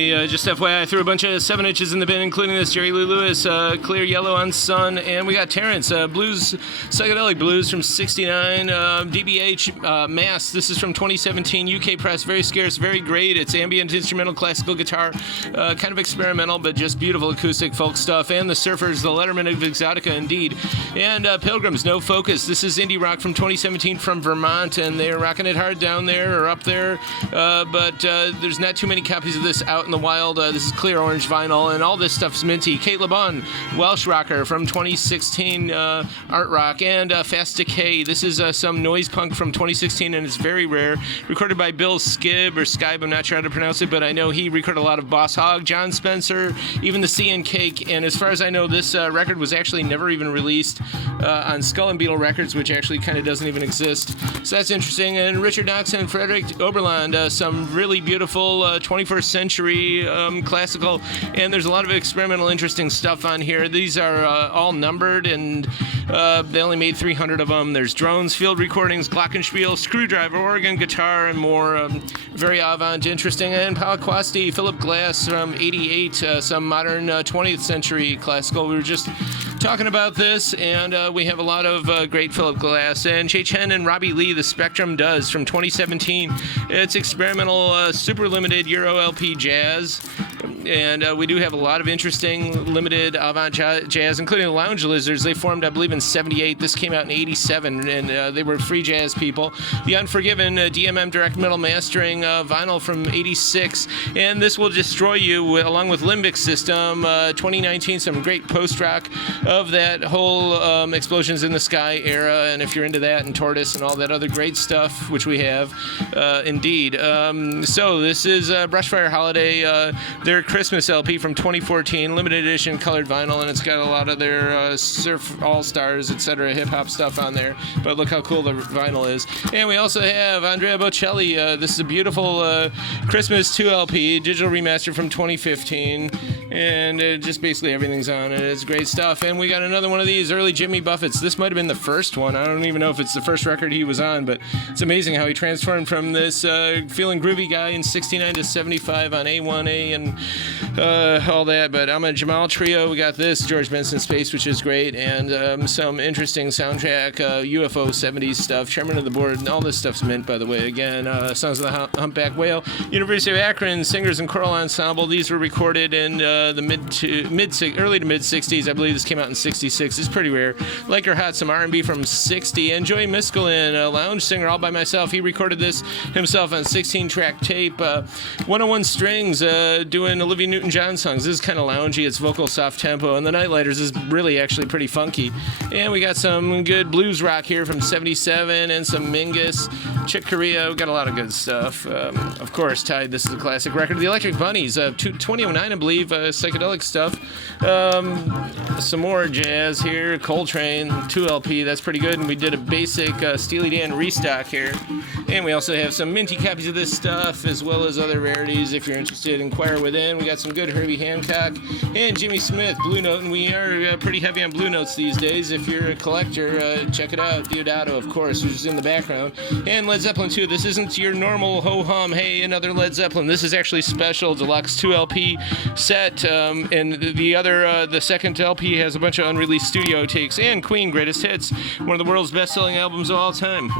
Just FYI, I threw a bunch of 7 inches in the bin, including this Jerry Lee Lewis, Clear Yellow on Sun, and we got Terrence, Blues, Psychedelic Blues from 69, DBH, Mass, this is from 2017, UK press, very scarce, very great, it's ambient instrumental classical guitar, kind of experimental, but just beautiful acoustic folk stuff, and the Surfers, the Letterman of Exotica, indeed, and Pilgrims, No Focus, this is indie rock from 2017 from Vermont, and they're rocking it hard down there, or up there, but there's not too many copies of this out in the wild. This is clear orange vinyl, and all this stuff's minty. Kate LeBon, Welsh rocker from 2016, art rock, and Fast Decay. This is some noise punk from 2016, and it's very rare. Recorded by Bill Skibb, or Skybe, I'm not sure how to pronounce it, but I know he recorded a lot of Boss Hogg, John Spencer, even the Sea and Cake, and as far as I know, this record was actually never even released on Skull and Beetle Records, which actually kind of doesn't even exist. So that's interesting. And Richard Knox and Frederick Oberland, some really beautiful 21st century classical, and there's a lot of experimental interesting stuff on here. These are all numbered, and they only made 300 of them. There's drones, field recordings, glockenspiel, screwdriver, organ, guitar, and more. Very avant, interesting. And Palaquasti, Philip Glass from 88, some modern 20th century classical. We were just talking about this, and we have a lot of great Philip Glass. And Che Chen and Robbie Lee, The Spectrum Does from 2017. It's experimental, super limited Euro LP jazz. And we do have a lot of interesting limited avant jazz, including the Lounge Lizards. They formed, I believe, in 78. This came out in 87, and they were free jazz people. The Unforgiven, DMM Direct Metal Mastering vinyl from 86. And This Will Destroy You, along with Limbic System, 2019. Some great post-rock of that whole Explosions in the Sky era. And if you're into that, and Tortoise and all that other great stuff, which we have, indeed. So this is Brushfire Holiday, their Christmas LP from 2014, limited edition colored vinyl, and it's got a lot of their surf all-stars, etc., hip-hop stuff on there, but look how cool the vinyl is. And we also have Andrea Bocelli. This is a beautiful Christmas 2 LP, digital remaster from 2015, and just basically everything's on it. It's great stuff. And we got another one of these early Jimmy Buffett's. This might have been the first one. I don't even know if it's the first record he was on, but it's amazing how he transformed from this feeling groovy guy in 69 to 75 on A1A and all that. But I'm a Jamal Trio. We got this George Benson Space, which is great, and some interesting soundtrack, UFO 70s stuff, Chairman of the Board, and all this stuff's mint, by the way. Again, Sons of the Humpback Whale, University of Akron Singers and Choral Ensemble. These were recorded in the early to mid 60s. I believe this came out in 66. It's pretty rare. Like Her Hot, some R&B from 60. And Joey Miskelin, a lounge singer all by myself. He recorded this himself on 16-track tape. 101 Strings, doing Olivia Newton-John songs. This is kind of loungy. It's vocal soft tempo. And the Nite-liters is really actually pretty funky. And we got some good blues rock here from 77 and some Mingus, Chick Corea. We got a lot of good stuff. Of course, Tide, this is a classic record. The Electric Bunnies, 2009, I believe, psychedelic stuff. Some more jazz here. Coltrane, 2 LP, that's pretty good. And we did a basic Steely Dan restock here. And we also have some minty copies of this stuff, as well as other rarities. If you're interested, inquire within. We got some good Herbie Hancock and Jimmy Smith, Blue Note, and we are pretty heavy on Blue Notes these days. If you're a collector, check it out. Diodato, of course, which is in the background. And Led Zeppelin 2. This isn't your normal ho-hum, hey, another Led Zeppelin. This is actually special deluxe 2 LP set, and the second LP has a bunch of unreleased studio takes, and Queen Greatest Hits, one of the world's best-selling albums of all time.